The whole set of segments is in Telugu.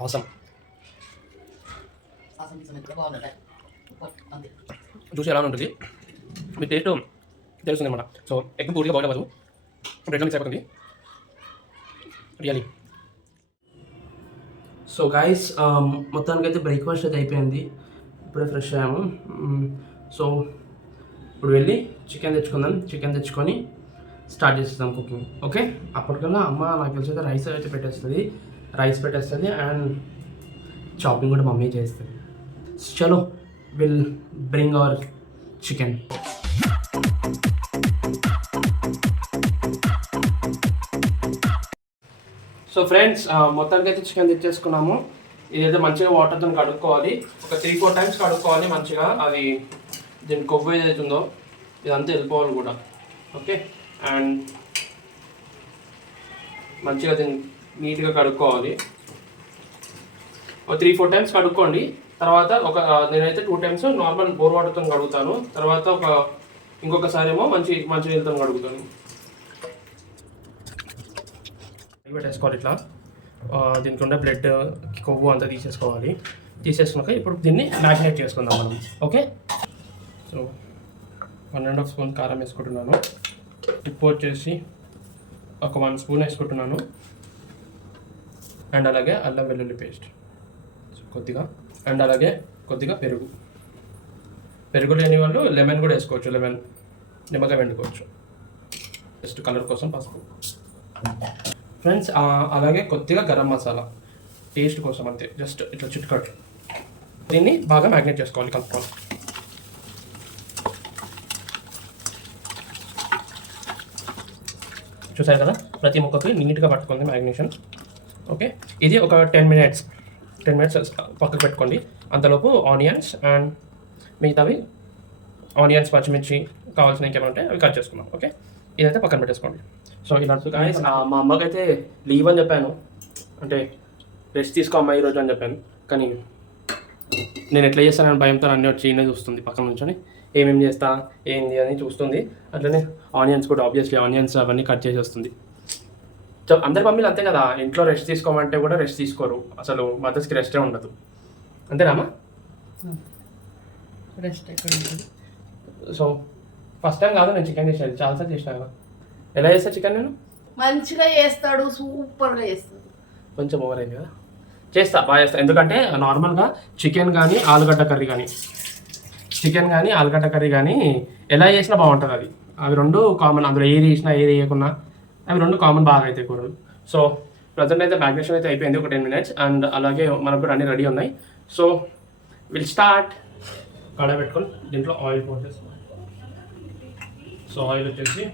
అవసరం జ్యూస్ ఎలా ఉంటుంది మీ టేస్ట్ తెలుస్తుంది అన్నమాట. సో ఎగ్ పూర్తిగా బాయిల్ అవ్వదు, బ్రెడ్లో మిక్స్ అయిపోతుంది రియలీ. సో గైస్ మొత్తానికైతే బ్రేక్ఫాస్ట్ అయితే అయిపోయింది, ఇప్పుడే ఫ్రెష్ అయ్యాము. సో ఇప్పుడు వెళ్ళి చికెన్ తెచ్చుకుందాం, చికెన్ తెచ్చుకొని స్టార్ట్ చేసేద్దాం కుకింగ్. ఓకే, అప్పటికల్లా అమ్మ నాకు తెలిసి అయితే రైస్ పెట్టేస్తుంది అండ్ చాపింగ్ కూడా మమ్మీ చేస్తుంది. చలో will bring our chicken. So friends మొత్తానికి అయితే చికెన్ తెచ్చేసుకున్నాము. ఇదైతే మంచిగా వాటర్తో కడుక్కోవాలి, ఒక 3-4 టైమ్స్ కడుక్కోవాలి మంచిగా. అది దీని కొవ్వు ఏదైతే ఉందో ఇదంతా వెళ్ళిపోవాలి కూడా. ఓకే, అండ్ మంచిగా దీన్ని నీట్గా కడుక్కోవాలి. ఒక 3-4 టైమ్స్ కడుక్కోండి. తర్వాత నేనైతే 2 టైమ్స్ నార్మల్ బోర్ వాటర్తో కడుగుతాను, తర్వాత ఇంకొకసారి ఏమో మంచి నీళ్ళతో కడుగుతాను. పెట్టేసుకోవాలి ఇట్లా. దీనికి ఉన్న బ్లడ్ కొవ్వు అంతా తీసేసుకున్నాక ఇప్పుడు దీన్ని మ్యారినేట్ చేసుకుందాం మనం. ఓకే, సో 1.5 స్పూన్ కారం వేసుకుంటున్నాను, ఉప్పు వచ్చేసి ఒక 1 స్పూన్ వేసుకుంటున్నాను, అండ్ అలాగే అల్లం వెల్లుల్లి పేస్ట్ కొద్దిగా, అండ్ అలాగే కొద్దిగా పెరుగు లేని వాళ్ళు లెమన్ కూడా వేసుకోవచ్చు, నిమ్మకాయ వండుకోవచ్చు జస్ట్ కలర్ కోసం. పసుపు ఫ్రెండ్స్, అలాగే కొద్దిగా గరం మసాలా టేస్ట్ కోసం అంతే, జస్ట్ ఇట్లా చిట్కట్. దీన్ని బాగా మ్యాగ్నేట్ చేసుకోవాలి, కలుపుకోవాలి. చూసారు కదా, ప్రతి ముక్కకి నీట్గా పట్టుకుంది మ్యాగ్నేషన్. ఓకే, ఇది ఒక 10 మినిట్స్ పక్కకు పెట్టుకోండి. అంతలోపు ఆనియన్స్ అండ్ మిగతావి ఆనియన్స్, పచ్చిమిర్చి కావాల్సిన ఇంకేమైనా ఉంటే అవి కట్ చేసుకున్నాం. ఓకే, ఇదైతే పక్కన పెట్టేసుకోండి. సో ఇలా గాయ్స్, మా అమ్మకి అయితే లీవ్ అని చెప్పాను, అంటే రెస్ట్ తీసుకో అమ్మ ఈరోజు అని చెప్పాను. కానీ నేను ఎట్లా చేస్తానని భయంతో అన్నీ వచ్చి ఈయన చూస్తుంది పక్కన నుంచొని, ఏమేమి చేస్తా ఏంది అని చూస్తుంది. అట్లనే ఆనియన్స్ కూడా ఆబ్వియస్లీ ఆనియన్స్ అవన్నీ కట్ చేసి వస్తుంది. సో అందరి మమ్మీలు అంతే కదా, ఇంట్లో రెస్ట్ తీసుకోమంటే కూడా రెస్ట్ తీసుకోరు, అసలు మదర్స్కి రెస్టే ఉండదు. అంతేనామా? రెస్ట్ ఎక్కడ ఉంటుంది? సో ఫస్ట్ టైం కాదు నేను చికెన్ చేసాను, చాలాసార్లు చేసినా కదా. ఎలా చేస్తా చికెన్ నేను? మంచిగా చేస్తాడు, సూపర్గా చేస్తాడు. కొంచెం ఓవర్ అయింది కదా, బాగా చేస్తా. ఎందుకంటే నార్మల్గా చికెన్ కానీ ఆలుగడ్డ కర్రీ కానీ ఎలా చేసినా బాగుంటుంది. అవి రెండు కామన్, అందులో ఏది వేసినా ఏది వేయకున్నా అవి రెండు కామన్ బాగా అయితే కూరలు. సో ప్రజెంట్ అయితే మ్యాగ్నేషన్ అయితే అయిపోయింది, ఒక 10 మినిట్స్. అండ్ అలాగే మనకు కూడా అన్నీ రెడీ ఉన్నాయి. So will start. కడాయి పెట్టుకొని దీంట్లో ఆయిల్ పోసేస్తాం. సో ఆయిల్ వచ్చేసి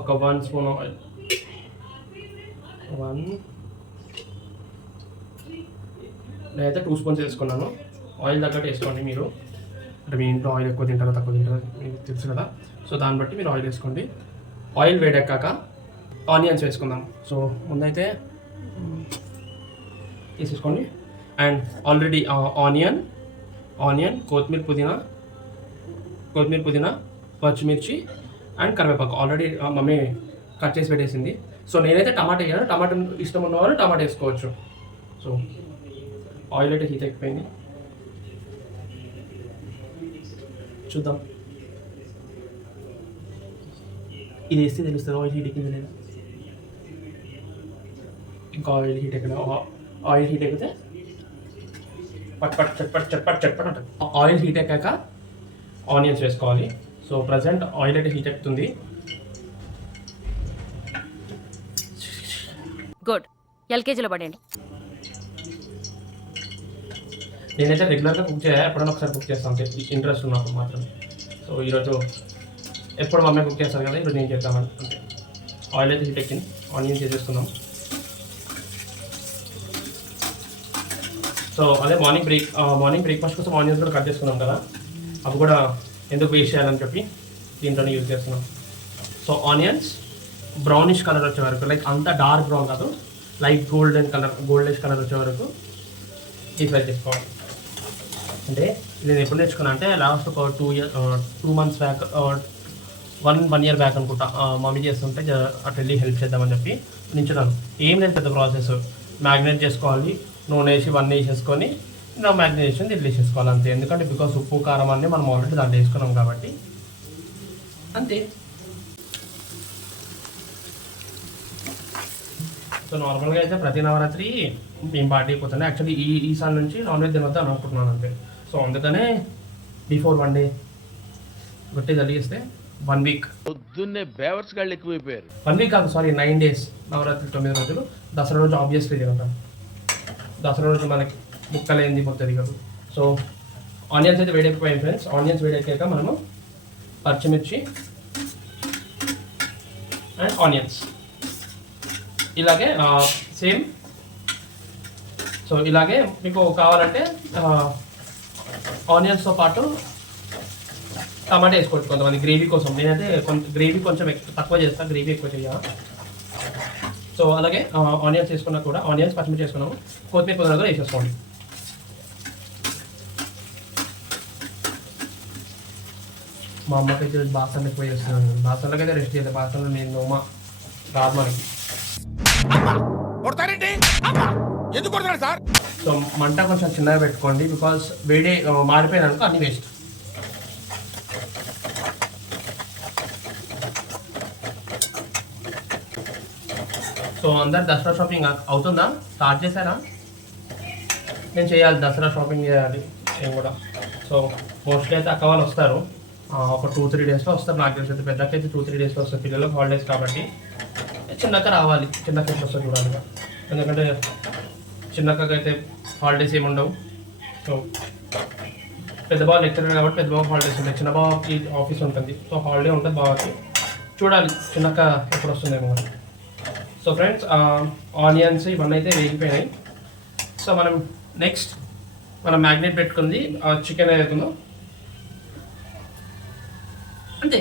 ఒక 1 స్పూన్ ఆయిల్, నేనైతే 2 స్పూన్స్ వేసుకున్నాను. ఆయిల్ తగ్గట్టు వేసుకోండి మీరు, అంటే మీ ఇంట్లో ఆయిల్ ఎక్కువ తింటారో తక్కువ తింటారో మీకు తెలుసు కదా. సో దాన్ని బట్టి మీరు ఆయిల్ వేసుకోండి. ఆయిల్ వేడెక్కాక ఆనియన్స్ వేసుకుందాం. సో ముందైతే తీసేసుకోండి. అండ్ ఆల్రెడీ ఆనియన్ కొత్తిమీర పుదీనా పచ్చిమిర్చి అండ్ కరివేపాకు ఆల్రెడీ మమ్మీ కట్ చేసి పెట్టేసింది. సో నేనైతే టమాటా వేయాలి, టమాటా ఇష్టం ఉన్న వాళ్ళు టమాటా వేసుకోవచ్చు. సో ఆయిల్ అయితే హీట్ అయిపోయింది, చూద్దాం. ఇది వేస్తే తెలుస్తుంది ఆయిల్ హీట్ ఎక్కింది లేదా. ఇంకా ఆయిల్ హీట్ ఎక్కితే చట్పట్ అంట. ఆయిల్ హీట్ ఎక్కాక ఆనియన్స్ వేసుకోవాలి. సో ప్రజెంట్ ఆయిల్ అయితే హీట్ ఎక్కుతుంది. గుడ్, ఎల్కేజీలో పడండి. నేనైతే రెగ్యులర్గా కుక్ చేయాలి, ఎప్పుడైనా ఒకసారి కుక్ చేస్తాను ఇంట్రెస్ట్ ఉన్నప్పుడు మాత్రం. సో ఈరోజు ఎప్పుడు మమ్మీ కుక్ చేస్తాను కదా, ఇప్పుడు నేను చేద్దామని. అంటే ఆయిల్ అయితే హీట్ ఎక్కింది, ఆనియన్స్ చేసేస్తున్నాం. సో అదే మార్నింగ్ బ్రేక్ఫాస్ట్ కోసం ఆనియన్స్ కూడా కట్ చేసుకున్నాం కదా, అవి కూడా ఎందుకు వేస్ట్ చేయాలని చెప్పి దీంట్లోనే యూజ్ చేస్తున్నాం. సో ఆనియన్స్ బ్రౌనిష్ కలర్ వచ్చే వరకు, లైక్ అంత డార్క్ బ్రౌన్ కాదు, లైట్ గోల్డిష్ కలర్ వచ్చే వరకు డీప్ ఫ్రై చేసుకోవాలి. అంటే నేను ఎప్పుడు నేర్చుకున్నా అంటే లాస్ట్ ఒక 2 months బ్యాక్, 1 year బ్యాక్ అనుకుంటా, మమ్మీ చేస్తుంటే అటు వెళ్ళి హెల్ప్ చేద్దామని చెప్పి నించున్నాను. ఏం లేదు పెద్ద ప్రాసెస్, మ్యాగ్నేట్ చేసుకోవాలి, నూనె వేసి ఇవన్నీ వేసేసుకొని మ్యాగ్నేషన్ దీంట్లో వేసేసుకోవాలి అంతే. ఎందుకంటే బికాస్ ఉప్పు కారం అన్నీ మనం ఆల్రెడీ దాంట్లో వేసుకున్నాం కాబట్టి అంతే. సో నార్మల్గా అయితే ప్రతి నవరాత్రి మేము పార్టీ అయిపోతున్నాయి. యాక్చువల్లీ ఈసారి నుంచి నాన్ వెజ్ తినొద్దాం అనుకుంటున్నాను అంతే. సో అందుకనే బిఫోర్ 1 డే గట్టి జరిగిస్తే 1 వీక్ పొద్దున్నే బేవర్స్ గాళ్ళు ఎక్కువైపోయారు. 1 వీక్ కాదు, సారీ 9 days. నవరాత్రి 9 రోజులు. దసరా రోజు ఆబ్వియస్లీ తింటాం. దసరా రోజు మనకి ముక్కలేంది పోతుంది కదా. సో ఆనియన్స్ అయితే వేడెక్కిపోయాయి ఫ్రెండ్స్. ఆనియన్స్ వేడెక్కాక మనము పచ్చిమిర్చి అండ్ ఆనియన్స్ ఇలాగే సేమ్. సో ఇలాగే మీకు కావాలంటే ఆనియన్స్తో పాటు టమాటా వేసుకోవచ్చు కొంతమంది గ్రేవీ కోసం. నేనైతే గ్రేవీ కొంచెం తక్కువ చేస్తాను, గ్రేవీ ఎక్కువ చేయాలి. సో అలాగే ఆనియన్స్ వేసుకున్నా కూడా, ఆనియన్స్ పచ్చిమిర్చి వేసుకున్నాము, కొత్తిమీర కొద్దిగా వేసేసుకోండి. మా అమ్మకైతే బాసనలు ఎక్కువ చేస్తున్నాను. బాసనలకైతే రెస్ట్ చేయాలి. బాసనలు నేను నోమా రాదు మనకి. సో మంట కొంచెం చిన్నగా పెట్టుకోండి, బికాస్ వేడి మారిపోయినాక అన్ని వేస్ట్. సో అందరు దసరా షాపింగ్ అవుతుందా? స్టార్ట్ చేశారా? నేను చేయాలి, దసరా షాపింగ్ చేయాలి నేను కూడా. సో మోస్ట్లీ అయితే అక్క వాళ్ళు వస్తారు, ఒక 2-3 daysలో వస్తారు. నాకు తెలిసి అయితే పెద్దకి అయితే 2-3 daysలో వస్తారు. పిల్లలకు హాలిడేస్ కాబట్టి చిన్నక్క రావాలి. చిన్నక్క ఎట్లా వస్తుంది చూడాలిగా, ఎందుకంటే చిన్నక్కకి అయితే హాలిడేస్ ఏమి ఉండవు. సో పెద్ద బావ లెక్చరర్ కాబట్టి పెద్ద బావ హాలిడేస్ ఉంటాయి, చిన్న బావకి ఆఫీస్ ఉంటుంది. సో హాలిడే ఉంటుంది బావకి. చూడాలి చిన్నక్క ఎప్పుడు వస్తుందేమో మరి. సో ఫ్రెండ్స్ ఆనియన్స్ ఇవన్నీ అయితే వేగిపోయినాయి. సో మనం నెక్స్ట్ మనం మ్యాగ్నేట్ పెట్టుకుంది చికెన్ ఏదైతుందో అంతే.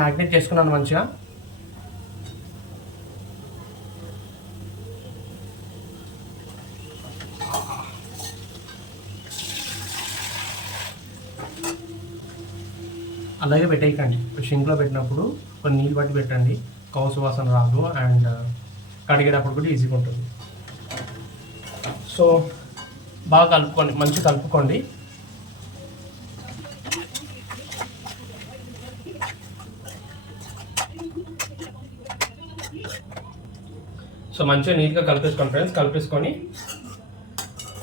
మ్యాగ్నేట్ చేసుకున్నాను మంచిగా. అలాగే పెట్టేయకండి. షింక్లో పెట్టినప్పుడు కొన్ని నీళ్ళు బట్టి పెట్టండి, కౌసు వాసన రాదు. అండ్ కడిగేటప్పుడు కూడా ఈజీగా ఉంటుంది. సో బాగా కలుపుకోండి, మంచిగా కలుపుకోండి. సో మంచిగా నీట్గా కలిపేసుకోండి ఫ్రెండ్స్. కలిపేసుకొని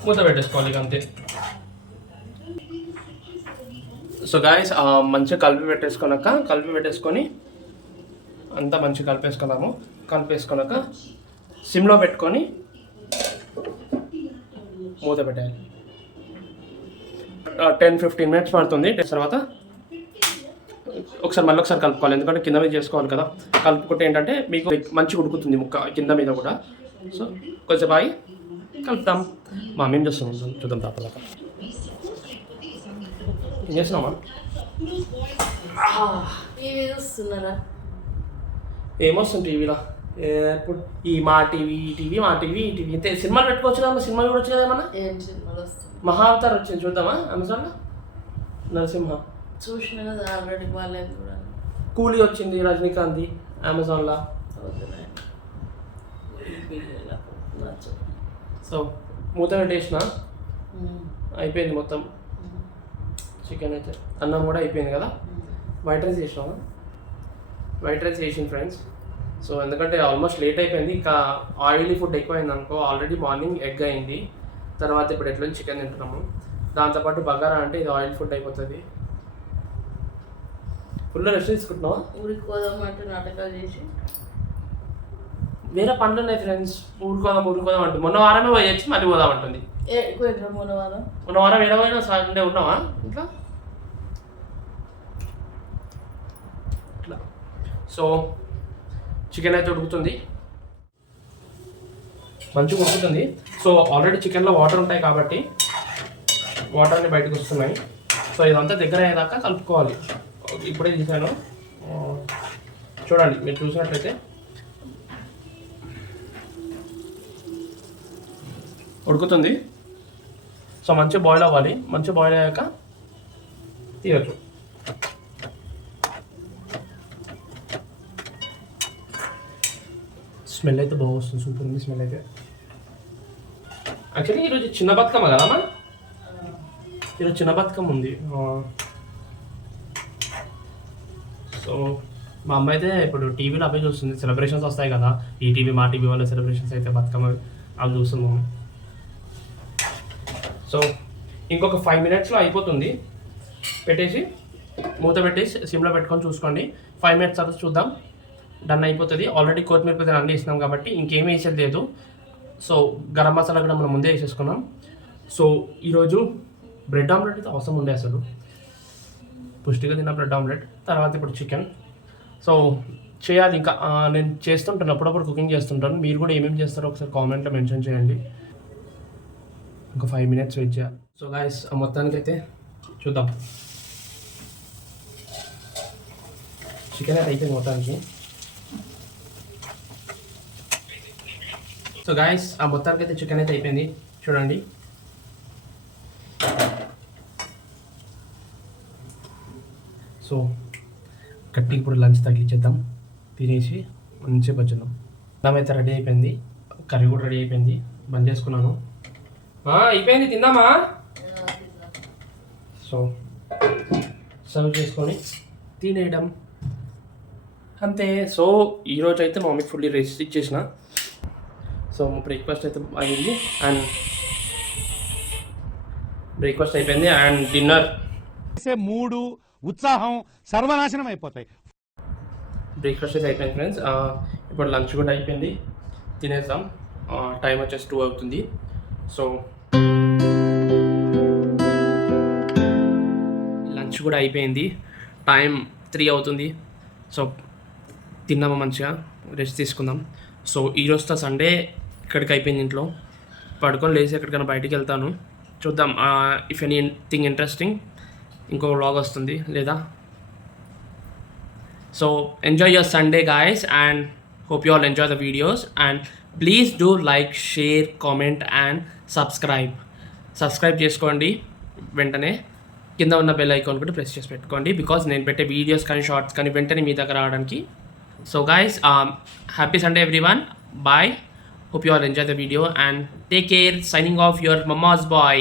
మూత పెట్టేసుకోవాలి ఇక అంతే. సో గాయస్ మంచిగా కలిపి పెట్టేసుకొని అంతా మంచిగా కలిపేసుకున్నాము. కలిపేసుకున్నాక సిమ్లో పెట్టుకొని మూత పెట్టాలి. 10-15 minutes పడుతుంది. తర్వాత మళ్ళీ ఒకసారి కలుపుకోవాలి, ఎందుకంటే కింద మీద చేసుకోవాలి కదా. కలుపుకుంటే ఏంటంటే మీకు మంచిగా ఉడుకుతుంది ముక్క కింద మీద కూడా. సో కొంచెం బాగా కలుపుతాం. మా మేము చేస్తున్నాం, చూద్దాం తాపదాకా. ఏం చేస్తున్నామా? టీవీ చూస్తున్నారా? ఏమొస్తుంది టీవీలో ఎప్పుడు? ఈ మా టీవీ ఇంతే. సినిమాలు పెట్టుకోవచ్చు కదా, సినిమాలు చూడొచ్చు కదా ఏమన్నా. ఏం సినిమాలు వస్తుంది? మహావతార్ వచ్చింది, చూద్దామా అమెజాన్లో. నరసింహ చూసిన కదా ఆల్రెడీ, బాగాలేదు కూడా. కూలీ వచ్చింది రజనీకాంత్ అమెజాన్లో. సో మూత పెట్టేసిన అయిపోయింది మొత్తం. చికెన్ అయితే, అన్నం కూడా అయిపోయింది కదా. వైట్ రైస్ చేసినాము. వైట్ రైస్ చేసింది ఫ్రెండ్స్. సో ఎందుకంటే ఆల్మోస్ట్ లేట్ అయిపోయింది, ఇంకా ఆయిలీ ఫుడ్ ఎక్కువైంది అనుకో. ఆల్రెడీ మార్నింగ్ ఎగ్ అయింది, తర్వాత ఇప్పుడు ఎట్లా చికెన్ తింటున్నాము. దాంతోపాటు బగారా అంటే ఇది ఆయిల్ ఫుడ్ అయిపోతుంది. ఫుల్ రెస్ట్ తీసుకుంటున్నావా? ఊరికి పోదామంటే నాటకాలు చేసి వేరే పనులు ఉన్నాయి ఫ్రెండ్స్. ఊరుకోదాం అంటే మొన్న వారమే పోయొచ్చి మళ్ళీ పోదామంటుంది. మొన్న వారం ఏడవైనా సండే ఉన్నావా ఇంకా ఇట్లా. సో చికెన్ అయితే ఉడుకుతుంది, మంచిగా ఉడుకుతుంది. సో ఆల్రెడీ చికెన్లో వాటర్ ఉంటాయి కాబట్టి వాటర్ అన్ని బయటకు వస్తున్నాయి. సో ఇదంతా దగ్గర అయ్యేదాకా కలుపుకోవాలి. ఇప్పుడే తీసాను, చూడండి మీరు చూసినట్లయితే ఉడుకుతుంది. సో మంచిగా బాయిల్ అవ్వాలి. మంచిగా బాయిల్ అయ్యాక తీయచ్చు. స్మెల్ అయితే బాగా వస్తుంది, సూపర్ ఉంది స్మెల్ అయితే. యాక్చువల్లీ ఈరోజు చిన్న బతుకమ్మ కదమ్మా, ఈరోజు చిన్న బతుకమ్మ ఉంది. సో మా అమ్మ అయితే ఇప్పుడు టీవీలో అవే చూస్తుంది, సెలబ్రేషన్స్ వస్తాయి కదా, ఈ టీవీ మా టీవీ వాళ్ళ సెలబ్రేషన్స్ అయితే బతుకమ్మ అవి చూస్తుంది మమ్మీ. సో ఇంకొక 5 minutesలో అయిపోతుంది. పెట్టేసి మూత పెట్టేసి సిమ్లో పెట్టుకొని చూసుకోండి. 5 minutes తర్వాత చూద్దాం, డన్ అయిపోతుంది. ఆల్రెడీ కొత్తిమీర పుదీనా అన్నీ వేసినాం కాబట్టి ఇంకేమీ వేసేది లేదు. సో గరం మసాలా కూడా మనం ముందే వేసేసుకున్నాం. సో ఈరోజు బ్రెడ్ ఆమ్లెట్ అయితే అవసరం ఉండే, అసలు పుష్టిగా తిన్న బ్రెడ్ ఆమ్లెట్. తర్వాత ఇప్పుడు చికెన్. సో చేయాలి ఇంకా, నేను చేస్తుంటాను, అప్పుడప్పుడు కుకింగ్ చేస్తుంటాను. మీరు కూడా ఏమేమి చేస్తారో ఒకసారి కామెంట్లో మెన్షన్ చేయండి. ఇంకా 5 minutes వెయిట్ చేయాలి. సో గాయస్ మొత్తానికైతే చూద్దాం. చికెన్ అయితే అయిపోయింది మొత్తానికి. సో గాయస్ మొత్తానికి అయితే చికెన్ అయితే అయిపోయింది చూడండి. సో గట్టిగా ఇప్పుడు లంచ్ తగిలిచ్చేద్దాం, తినేసి మంచిగా వచ్చేద్దాం. అన్నం అయితే రెడీ అయిపోయింది, కర్రీ కూడా రెడీ అయిపోయింది, బంద్ చేసుకున్నాను. అయిపోయింది, తిందామా? సో సర్వ్ చేసుకొని తినేయడం అంతే. సో ఈరోజు అయితే మా మమ్మీకి ఫుల్లీ రెస్ట్ ఇచ్చేసిన. సో బ్రేక్ఫాస్ట్ అయితే అయింది అండ్ బ్రేక్ఫాస్ట్ అయిపోయింది అండ్ డిన్నర్. మూడు ఉత్సాహం సర్వనాశనం అయిపోతాయి. బ్రేక్ఫాస్ట్ అయితే అయిపోయింది ఫ్రెండ్స్. ఇప్పుడు లంచ్ కూడా అయిపోయింది, తినేద్దాం. టైం వచ్చేసి 2 అవుతుంది. సో లంచ్ కూడా అయిపోయింది, టైం 3 అవుతుంది. సో తిన్నాము, మంచిగా రెస్ట్ తీసుకుందాం. సో ఈరోజుతో సండే ఇక్కడికి అయిపోయింది. ఇంట్లో పడుకొని లేచి ఎక్కడికైనా బయటికి వెళ్తాను, చూద్దాం. ఇఫ్ ఎనీథింగ్ ఇంట్రెస్టింగ్ ఇంకో వ్లాగ్ వస్తుంది లేదా. So enjoy your Sunday guys and hope you all enjoy the videos and please do like, share, comment and subscribe చేసుకోండి. వెంటనే కింద ఉన్న బెల్ ఐకాన్ కూడా ప్రెస్ చేసి పెట్టుకోండి, బికాజ్ నేను పెట్టే వీడియోస్ కానీ షార్ట్స్ కానీ వెంటనే మీ దగ్గర రావడానికి. So guys happy Sunday everyone, bye, hope you all enjoy the video and take care. Signing off, your mama's boy.